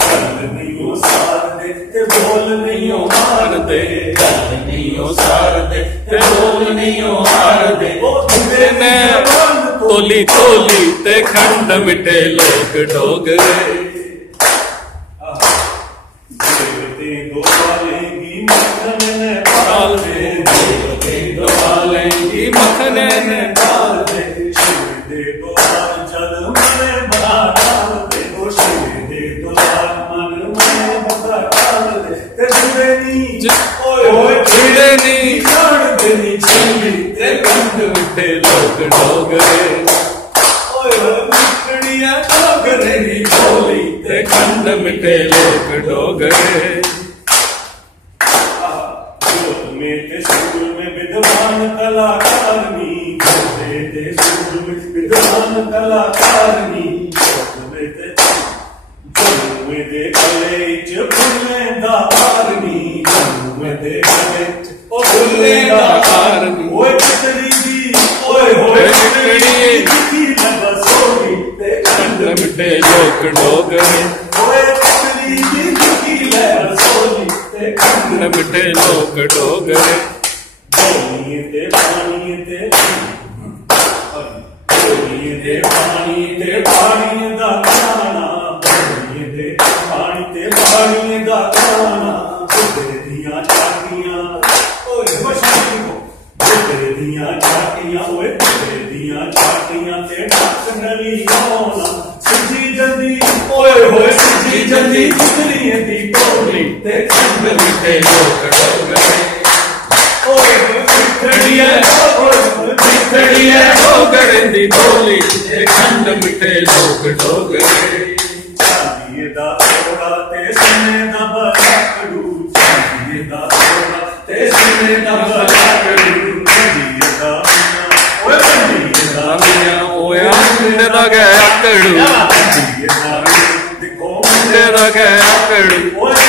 गल नहीं सार दे ते बोल नहीं मार दे, गल नहीं सार दे ते बोल नहीं हार दे। ने तोली तोली ते खंड मिटे लोग डोगरे। पाल दे पालेंगी मखने ने पाल दे, शिव दे द्वार जल मने बड़ा डाल दे, ओ शिव दे द्वार मन मने बड़ा डाल दे। ते जुड़े नी ओए ओए जुड़े नी जान दे नी चंगी ते कंध मिठे लोग डोगरे। ओए ओए मिठड़िया डोगरे नी बोली ते कंध मिठे लोग डोगरे। सुर में विद्वान कलाकारनी, सुर में विद्वान कलाकारनी, जन्म दे गले च फुल्लें दा हारनी, जन्म दे गले च फुल्लें दा हारनी। ओए चितरी दी ओए होए चितरी दी लबसोगी ते खंड मिटे लोग डोगरे। ओए चितरी दी लबसोगी ते खंड मिटे लोग डोगरे। पानी ते पानी ते पानी दा खाना, पानी ते पानी दा खाना। बुद्धे दियां चाटियां ओए बशानी को, बुद्धे दियां चाटियां ओए बुद्धे दियां चाटियां ते ढक नली होना। सिद्धि जल्दी ओए होए सिद्धि जल्दी जितनी दी टोली ते खंड मिटे लोग डोगरे। ओए मिठड़िया डोगरे दी बोली ते खंड मिठे लोग डोगरे। चांदिए दा थोड़ा ते सोने दा बलाकड़ू, चांदिए दा थोड़ा ते सोने दा बलाकड़ू। बंदिए दा ओए बंदिए दा मियां ओए मुंडे दा गया कड़ू, बंदिए दा देखो मुंडे दा गया कड़ू। ओए